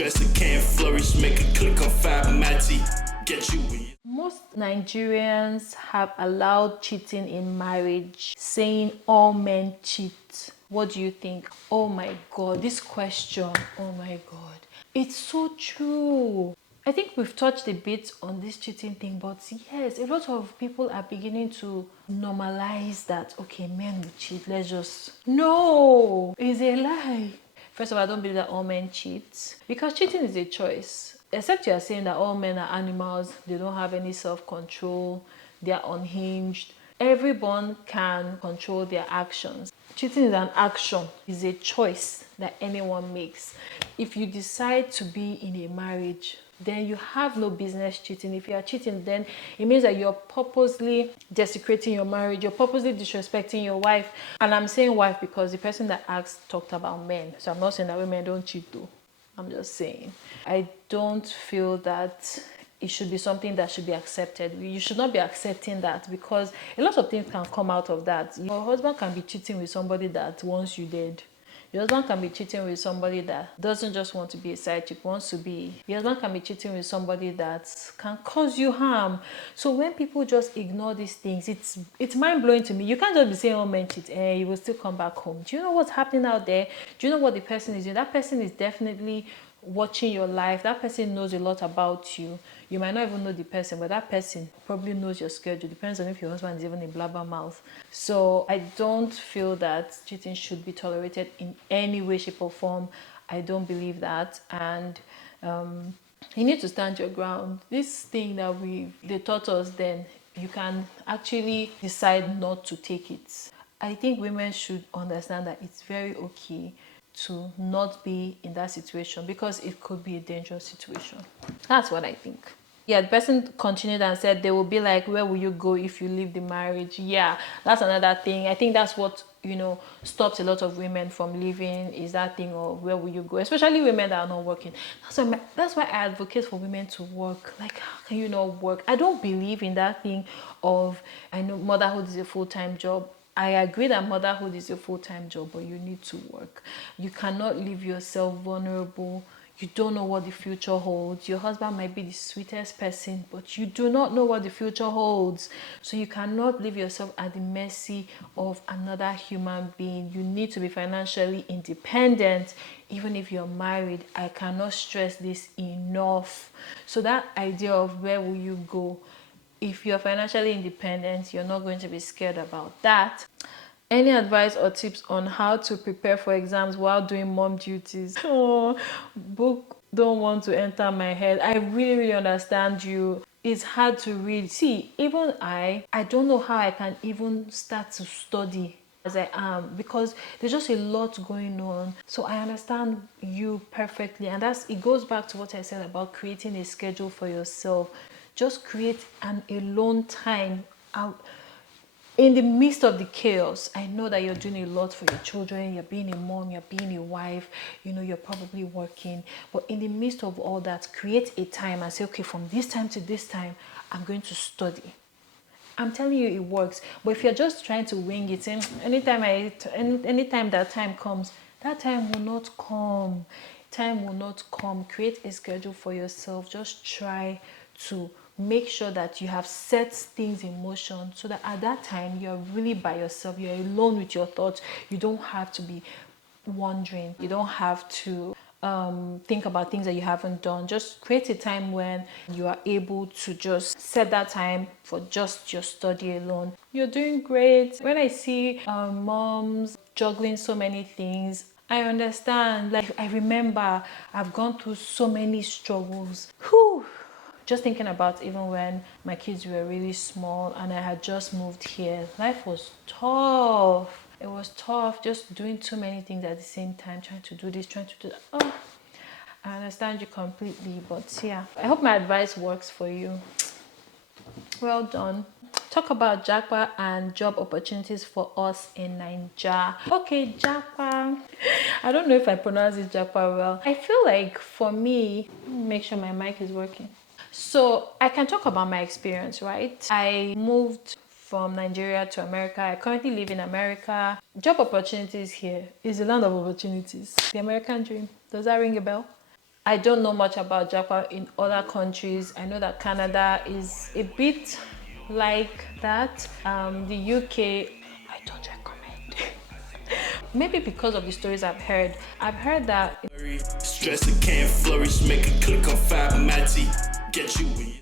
stress, it can't flourish. Make a click on Fab Matty. Get you. Most Nigerians have allowed cheating in marriage, saying all men cheat. What do you think? Oh my God, this question, oh my God. It's so true. I think we've touched a bit on this cheating thing, but yes, a lot of people are beginning to normalize that, okay, men will cheat, let's just... No, it's a lie. First of all, I don't believe that all men cheat, because cheating is a choice. Except you are saying that all men are animals, they don't have any self-control, they are unhinged. Everyone can control their actions. Cheating is an action, is a choice that anyone makes. If you decide to be in a marriage, then you have no business cheating. If you are cheating, then it means that you're purposely desecrating your marriage, you're purposely disrespecting your wife. And I'm saying wife because the person that asked talked about men. So I'm not saying that women don't cheat though. I'm just saying. I don't feel that it should be something that should be accepted. You should not be accepting that, because a lot of things can come out of that. Your husband can be cheating with somebody that wants you dead. Your husband can be cheating with somebody that doesn't just want to be a side chick, wants to be. Your husband can be cheating with somebody that can cause you harm. So when people just ignore these things, it's mind-blowing to me. You can't just be saying, oh, men cheat, you will still come back home. Do you know what's happening out there? Do you know what the person is doing? That person is definitely watching your life. That person knows a lot about you. You might not even know the person, but that person probably knows your schedule. Depends on if your husband is even a blabbermouth. So I don't feel that cheating should be tolerated in any way, shape, or form. I don't believe that. And you need to stand your ground. This thing that they taught us then, you can actually decide not to take it. I think women should understand that it's very okay to not be in that situation, because it could be a dangerous situation. That's what I think. Yeah, the person continued and said they will be like, where will you go if you leave the marriage? Yeah, that's another thing. I think that's what, stops a lot of women from leaving, is that thing of where will you go, especially women that are not working. That's why I advocate for women to work. Like, how can you not work? I don't believe in that thing of, I know motherhood is a full-time job. I agree that motherhood is a full-time job, but you need to work. You cannot leave yourself vulnerable. You don't know what the future holds. Your husband might be the sweetest person, but you do not know what the future holds. So you cannot leave yourself at the mercy of another human being. You need to be financially independent. Even if you're married, I cannot stress this enough. So that idea of where will you go? If you're financially independent, you're not going to be scared about that. Any advice or tips on how to prepare for exams while doing mom duties? Oh, book don't want to enter my head. I really, really understand you. It's hard to read. See, even I don't know how I can even start to study as I am, because there's just a lot going on. So I understand you perfectly, and it goes back to what I said about creating a schedule for yourself. Just create an alone time out. In the midst of the chaos, I know that you're doing a lot for your children. You're being a mom, you're being a wife, you're probably working. But in the midst of all that, create a time and say, okay, from this time to this time, I'm going to study. I'm telling you, it works. But if you're just trying to wing it, and anytime that time comes, that time will not come. Time will not come. Create a schedule for yourself. Just try to make sure that you have set things in motion, so that at that time you're really by yourself. You're alone with your thoughts. You don't have to be wondering. You don't have to think about things that you haven't done. Just create a time when you are able to just set that time for just your study alone. You're doing great. When I see moms juggling so many things, I understand. Like, I remember I've gone through so many struggles. Whew. Just thinking about even when my kids were really small and I had just moved here, life was tough. It was tough, just doing too many things at the same time, trying to do this, trying to do that. Oh, I understand you completely, but yeah, I hope my advice works for you. Well done. Talk about Japa and job opportunities for us in Nigeria. Okay, Japa. I don't know if I pronounce this Japa well. I feel like for me, make sure my mic is working. So I can talk about my experience, right? I moved from Nigeria to America. I currently live in America. Job opportunities here is the land of opportunities. The American dream. Does that ring a bell? I don't know much about japa in other countries. I know that Canada is a bit like that. The UK, I don't recommend. Maybe because of the stories I've heard. I've heard that Stress it can't flourish, make a click on Fibonacci. Get you.